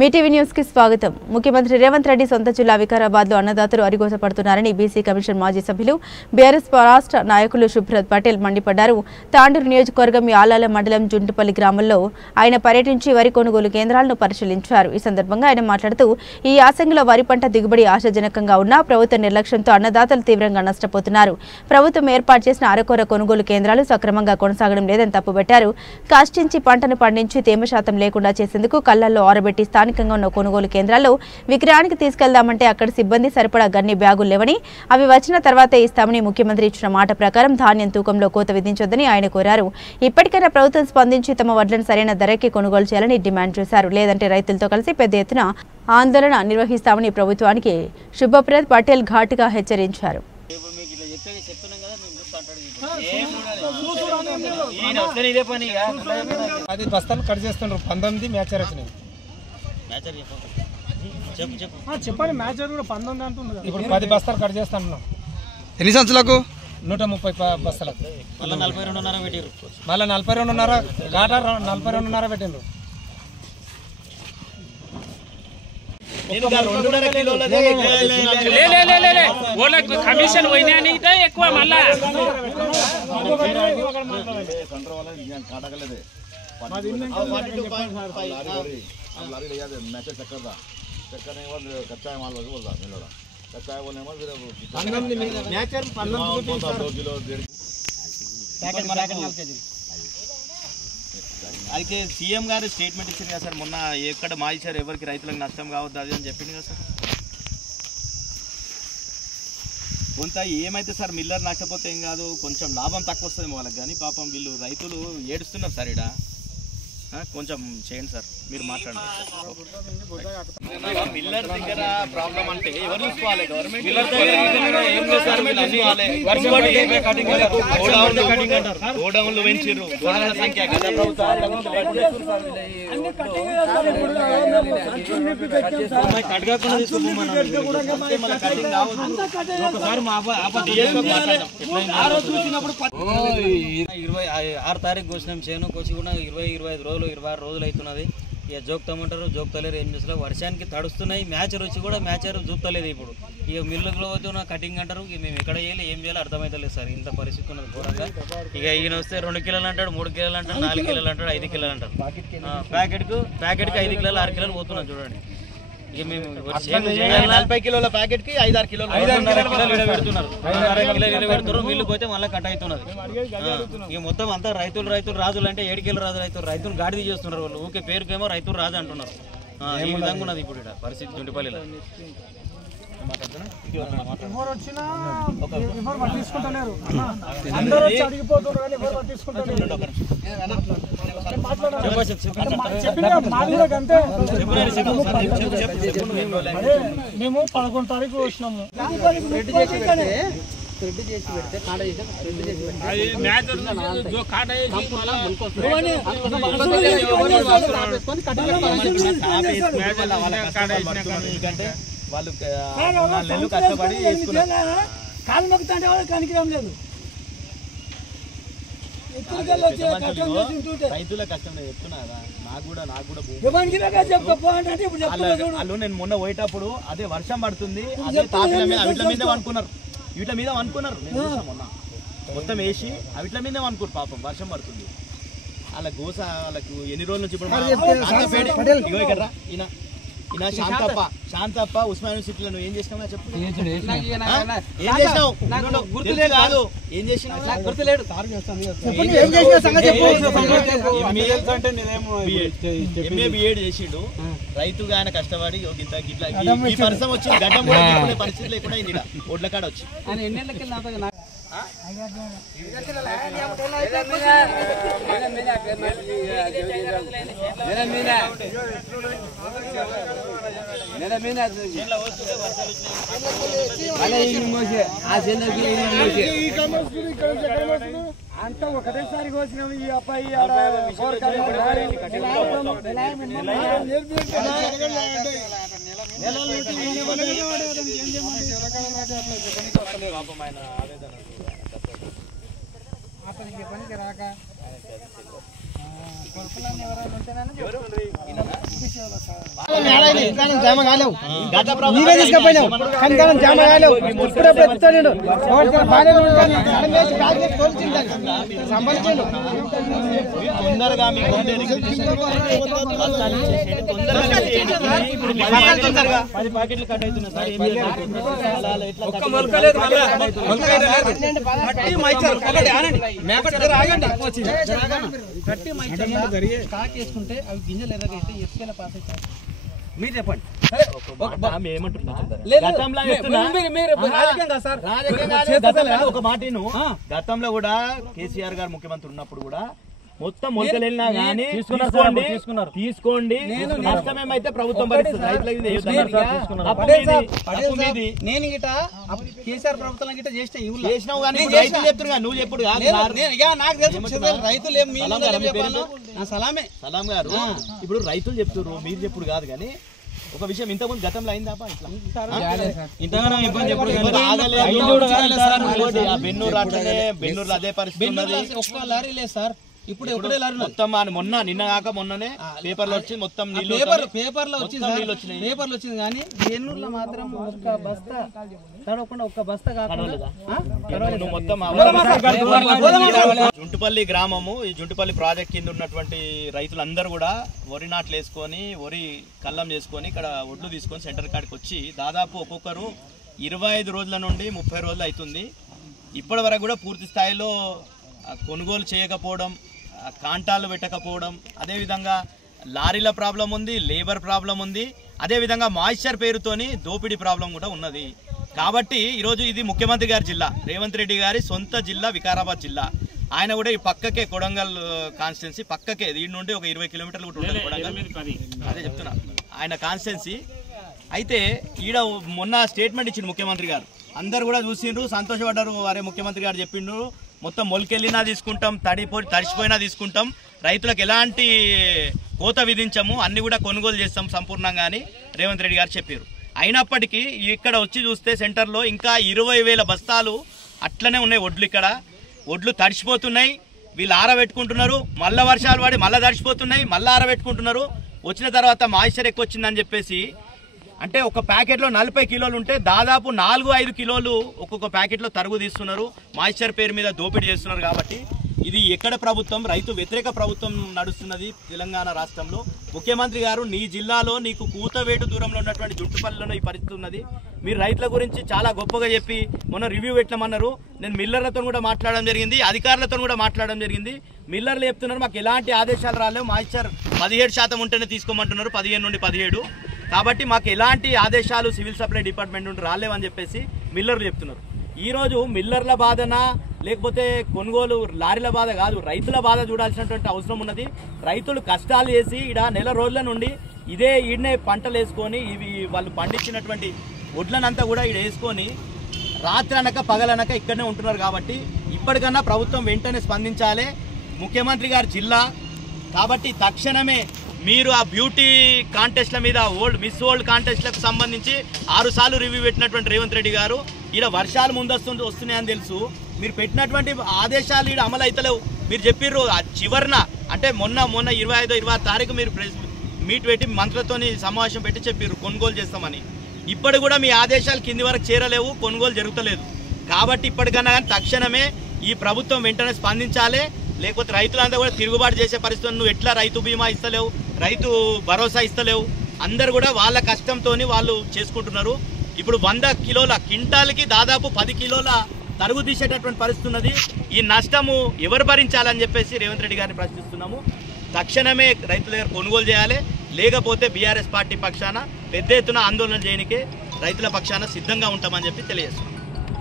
Mee TV news కి స్వాగతం. ముఖ్యమంత్రి రేవంత్ రెడ్డి సొంత జిల్లా వికారాబాద్ లో అన్నదాతలు అరిగోసపడుతున్నారని బీసీ కమిషన్ మాజీ సభ్యులు బీఆర్ఎస్ రాష్ట్ర నాయకులు శుభ్రత్ పటేల్ మండిపడ్డారు. తాండూరు నియోజకవర్గం యాలాల మండలం జుంటుపల్లి గ్రామంలో ఆయన పర్యటించి వరి కొనుగోలు కేంద్రాలను పరిశీలించారు. ఈ సందర్భంగా ఆయన మాట్లాడుతూ ఈ యాసంగిలో వరి పంట దిగుబడి ఆశాజనకంగా ఉన్నా ప్రభుత్వ నిర్లక్ష్యంతో అన్నదాతలు తీవ్రంగా నష్టపోతున్నారు. ప్రభుత్వం ఏర్పాటు చేసిన అరకొర కొనుగోలు కేంద్రాలు సక్రమంగా కొనసాగడం లేదని తప్పుబట్టారు. కష్టించి పంటను పండించి తేమ శాతం లేకుండా చేసేందుకు కళ్లల్లో ఆరబెట్టి స్థానికంగా ఉన్న కొనుగోలు కేంద్రాల్లో విక్రయానికి తీసుకెళ్దామంటే అక్కడ సిబ్బంది సరిపడా గన్ని బ్యాగులు లేవని, అవి వచ్చిన తర్వాతే ఇస్తామని ముఖ్యమంత్రి ఇచ్చిన మాట ప్రకారం ధాన్యం తూకంలో కోత విధించొద్దని ఆయన కోరారు. ఇప్పటికైనా ప్రభుత్వం స్పందించి తమ వడ్లను సరైన ధరకే కొనుగోలు చేయాలని డిమాండ్ చేశారు. లేదంటే రైతులతో కలిసి పెద్ద ఎత్తున ఆందోళన నిర్వహిస్తామని ప్రభుత్వానికి శుభ్రత్ పటేల్ ఘాటుగా హెచ్చరించారు. అది బస్తాలు కట్ చేస్తున్నారు. 19 మ్యాచర్ వచ్చినాయి. చెప్పండి. మ్యాచర్ కూడా 19 అంటున్నారు. ఇప్పుడు 10 బస్తాలు కట్ చేస్తున్నాం. ఎన్ని సంచులకు? 130 బస్తాలకు. మళ్ళీ 42.5 పెట్టారు. మళ్ళీ 42.5 ఘాటా 42.5 పెట్టిండ్రు. కమిషన్ ఎక్కువ మళ్ళా चक्कर नहीं बोल कच्चा माल बोल रहा मिलोड़ा कच्चा है बोलने मत మ్యాచర్ 2 किलो ప్యాకెట్ 4 కేజీ. అయితే సీఎం గారు స్టేట్మెంట్ ఇచ్చారు కదా సార్, మొన్న ఎక్కడ మా ఇచ్చారు ఎవరికి రైతులకు నష్టం కావద్దు అది అని చెప్పింది కదా సార్. కొంత ఏమైతే సార్ మిల్లర్ నష్టపోతే ఏం కాదు, కొంచెం లాభం తక్కువ వస్తుంది వాళ్ళకి, కానీ పాపం వీళ్ళు రైతులు ఏడుస్తున్నారు సార్. ఇక్కడ కొంచెం చేయండి సార్, మీరు మాట్లాడండి. మిల్లర్ దగ్గర ప్రాబ్లం అంటే ఎవరు చూసుకోవాలి? గవర్నమెంట్ గోడౌన్లు పెంచారు, గోడౌన్ల సంఖ్య ఇరవై 6 తారీఖు కోసినాం. చేను కోసి కూడా 20-25 రోజులు 26 రోజులు అవుతున్నది. ఇక జోక్తామంటారు, జోక్తలేరు. ఏం చేస్తారు, వర్షానికి తడుస్తున్నాయి. మ్యాచర్ వచ్చి కూడా మ్యాచర్ చూస్తలేదు. ఇప్పుడు ఇక మిల్లులో పోతే కటింగ్ అంటారు. ఇక మేము ఎక్కడ చేయాలి ఏం చేయాలో అర్థమవుతలేదు సార్. ఇంత పరిస్థితి ఉన్నది ఘోరంగా. ఇక ఈయన వస్తే 2 కిలోలు అంటాడు, 3 కిలోలు అంటాడు, 4 కిలోలు అంటాడు, 5 కిలోలు అంటాడు. ప్యాకెట్కి 5 కిలోలు 6 కిలోలు పోతున్నాం చూడండి. ఇక మేము 40 కిలోల ప్యాకెట్ కి 5-6 కిలోలు పెడుతున్నారు. మిల్లు పోతే మళ్ళీ కట్ అవుతున్నది. ఇక మొత్తం అంతా రైతులు రాజులు అంటే 7 కిలో రైతులు గాడి చేస్తున్నారు. వాళ్ళు ఊకే పేరుకేమో రైతులు రాజు అంటున్నారు. ఈ విధంగా ఉన్నది ఇప్పుడు ఇక్కడ పరిస్థితి జుంటిపల్లిలో. మేము 11 తారీఖు వచ్చినాము. వాళ్ళు 4 నెలలు కష్టపడి కాలు మొక్కుతుంటే వాళ్ళు కనికరం లేదు. రైతుల కష్టం చెప్తున్నారా? నాకు కూడా వాళ్ళు నేను మొన్న పోయేటప్పుడు అదే వర్షం పడుతుంది, అదే వీటి మీద అనుకున్నారు నేను చూసాను మొన్న. మొత్తం వేసి వీటి మీద అనుకున్నారు. పాపం వర్షం పడుతుంది. అలా గోస వాళ్ళకు ఎన్ని రోజుల నుంచి ఇప్పుడు శాంతప్ప ఉస్మాన్ యూనివర్సిటీలో నువ్వు ఏం చేసినావు చెప్పు. ఏం చేసినావు? గుర్తులేదు కాదు, ఏం చేసినావు? గుర్తులేడు. ఎంఏ బిఎడ్ చేసిండు. రైతుగా ఆయన కష్టపడి ఈ పరిశ్రమ వచ్చి గడ్డం పరిస్థితి లేకుండా ఇంటి ఒడ్ల కాడ వచ్చి అంతా ఒకటేసారి కోసినాం. ఈ అబ్బాయి అతనికి పనికి రాక తొందరగా మీకు 10 ప్యాకెట్లు కట్ అవుతున్నాయి సార్. వేసుకుంటే అవి గింజలు ఎర్రగైతే ఎస్కేల పాస్ అవుతాయి. మీరు చెప్పండి. ఒక మాట గతంలో కూడా కేసీఆర్ గారు ముఖ్యమంత్రి ఉన్నప్పుడు కూడా మొత్తం మొలకలు వెళ్ళినా కానీ తీసుకోండి, నష్టమేమైతే ప్రభుత్వం భరిస్తుంది. నేను గిట కేసీఆర్ ప్రభుత్వం గిట చేసినావు కానీ రైతులు చెప్తున్నా, నువ్వు చెప్పుడు నాకు తెలుసు రైతులు సలామే సలాం గారు. ఇప్పుడు రైతులు చెప్తున్నారు, మీరు చెప్పుడు కాదు. కానీ ఒక విషయం ఇంతకుముందు గతంలో అయిందా బెన్నూరు అట్లనే బెన్నూరులో అదే పరిస్థితి ఉన్నది. ఒక్క లారీ లేదు సార్. ఇప్పుడు ఒకటే లారీ మొత్తం మొన్న నిన్న కాక మొన్ననే పేపర్లో వచ్చి మొత్తం పేపర్లో వచ్చింది కానీ బెన్నూరులో మాత్రం ఒక్క బస్తా తడవకుండా ఒక్క బస్తా కాకుండా మొత్తం జుంటుపల్లి గ్రామము, ఈ జుంటుపల్లి ప్రాజెక్ట్ కింద ఉన్నటువంటి రైతులందరూ కూడా వరి నాట్లు వేసుకొని వరి కల్లం చేసుకొని ఇక్కడ ఒడ్లు తీసుకొని సెంటర్ కాడికి వచ్చి దాదాపు ఒక్కొక్కరు 25 రోజుల నుండి 30 రోజులు అవుతుంది. ఇప్పటి వరకు కూడా పూర్తి స్థాయిలో కొనుగోలు చేయకపోవడం, కాంటాలు పెట్టకపోవడం, అదేవిధంగా లారీల ప్రాబ్లం ఉంది, లేబర్ ప్రాబ్లం ఉంది, అదేవిధంగా మాయిశ్చర్ పేరుతోని దోపిడీ ప్రాబ్లం కూడా ఉన్నది. కాబట్టి ఈరోజు ఇది ముఖ్యమంత్రి గారి జిల్లా, రేవంత్ రెడ్డి గారి సొంత జిల్లా వికారాబాద్ జిల్లా. ఆయన కూడా ఈ పక్కకే కొడంగల్ కాన్స్టిట్యున్సీ పక్కకే, దీని నుండి ఒక 20 కిలోమీటర్లు కూడా ఉంటుంది కొడంగల్. అదే చెప్తున్నా ఆయన కాన్స్టిట్యున్సీ. అయితే ఈడ మొన్న స్టేట్మెంట్ ఇచ్చిండు ముఖ్యమంత్రి గారు, అందరు కూడా చూసిండ్రు, సంతోషపడ్డారు. అరే ముఖ్యమంత్రి గారు చెప్పిండ్రు మొత్తం మొలకెళ్ళినా తీసుకుంటాం, తడిసిపోయినా తీసుకుంటాం, రైతులకు ఎలాంటి కోత విధించము, అన్ని కూడా కొనుగోలు చేస్తాం సంపూర్ణంగా అని రేవంత్ రెడ్డి గారు చెప్పారు. అయినప్పటికీ ఇక్కడ వచ్చి చూస్తే సెంటర్లో ఇంకా 20,000 బస్తాలు అట్లనే ఉన్నాయి ఒడ్లు. ఇక్కడ ఒడ్లు తడిసిపోతున్నాయి, వీళ్ళు ఆరబెట్టుకుంటున్నారు, మళ్ళీ వర్షాలు పడి మళ్ళీ తడిసిపోతున్నాయి, మళ్ళీ ఆరబెట్టుకుంటున్నారు. వచ్చిన తర్వాత మాయిశ్చర్ ఎక్కువ వచ్చిందని చెప్పేసి, అంటే ఒక ప్యాకెట్లో 40 కిలోలు ఉంటే దాదాపు 4-5 కిలోలు ఒక్కొక్క ప్యాకెట్లో తరుగు తీస్తున్నారు, మాయిశ్చర్ పేరు మీద దోపిడీ చేస్తున్నారు. కాబట్టి ఇది ఎక్కడ ప్రభుత్వం? రైతు వ్యతిరేక ప్రభుత్వం నడుస్తున్నది తెలంగాణ రాష్ట్రంలో. ముఖ్యమంత్రి గారు, నీ జిల్లాలో నీకు కూతవేటు దూరంలో ఉన్నటువంటి జుట్టుపల్లిలో ఈ పరిస్థితి ఉన్నది. మీరు రైతుల గురించి చాలా గొప్పగా చెప్పి మొన్న రివ్యూ పెట్టమన్నారు. నేను మిల్లర్లతో కూడా మాట్లాడడం జరిగింది, అధికారులతో కూడా మాట్లాడడం జరిగింది. మిల్లర్లు చెప్తున్నారు మాకు ఎలాంటి ఆదేశాలు రాలేవు, మాయిశ్చర్ 17% ఉంటేనే తీసుకోమంటున్నారు, 15 నుండి 17. కాబట్టి మాకు ఎలాంటి ఆదేశాలు సివిల్ సప్లై డిపార్ట్మెంట్ నుండి రాలేవని చెప్పేసి మిల్లర్లు చెప్తున్నారు. ఈరోజు మిల్లర్ల బాధన లేకపోతే కొనుగోలు లారీల బాధ కాదు, రైతుల బాధ చూడాల్సినటువంటి అవసరం ఉన్నది. రైతులు కష్టాలు చేసి ఈడ నెల రోజుల నుండి ఈడనే పంటలు వేసుకొని ఇవి వాళ్ళు పండించినటువంటి వడ్లనంతా కూడా ఈడ వేసుకొని రాత్రి అనక పగలనక ఇక్కడనే ఉంటున్నారు. కాబట్టి ఇప్పటికన్నా ప్రభుత్వం వెంటనే స్పందించాలి. ముఖ్యమంత్రి గారి జిల్లా కాబట్టి తక్షణమే మీరు ఆ బ్యూటీ కాంటెస్ట్ల మీద మిస్ వరల్డ్ కాంటెస్ట్లకు సంబంధించి 6 సార్లు రివ్యూ పెట్టినటువంటి రేవంత్ రెడ్డి గారు, ఈడ వర్షాలు వస్తున్నాయని తెలుసు, మీరు పెట్టినటువంటి ఆదేశాలు ఈడ అమలు అవుతలేవు. మీరు చెప్పిర్రు చివరిన, అంటే మొన్న 25-26 తారీఖు మీరు మీట్ పెట్టి మంత్రులతోని సమావేశం పెట్టి చెప్పిర్రు కొనుగోలు చేస్తామని. ఇప్పుడు కూడా మీ ఆదేశాలు కింది వరకు చేరలేవు, కొనుగోలు జరుగుతలేదు. కాబట్టి ఇప్పటికన్నా కానీ తక్షణమే ఈ ప్రభుత్వం వెంటనే స్పందించాలి. లేకపోతే రైతులంతా కూడా తిరుగుబాటు చేసే పరిస్థితులు. నువ్వు ఎట్లా రైతు బీమా ఇస్తలేవు, రైతు భరోసా ఇస్తలేవు, అందరు కూడా వాళ్ళ కష్టంతో వాళ్ళు చేసుకుంటున్నారు. ఇప్పుడు 100 కిలోల క్వింటాల్కి దాదాపు 10 కిలోల తరుగు తీసేటటువంటి పరిస్థితి ఉన్నది. ఈ నష్టము ఎవరు భరించాలని చెప్పేసి రేవంత్ రెడ్డి గారిని ప్రశ్నిస్తున్నాము. తక్షణమే రైతుల దగ్గర కొనుగోలు చేయాలి, లేకపోతే బీఆర్ఎస్ పార్టీ పక్షాన పెద్ద ఎత్తున ఆందోళన చేయడానికే రైతుల పక్షాన సిద్ధంగా ఉంటామని చెప్పి తెలియజేస్తున్నాం.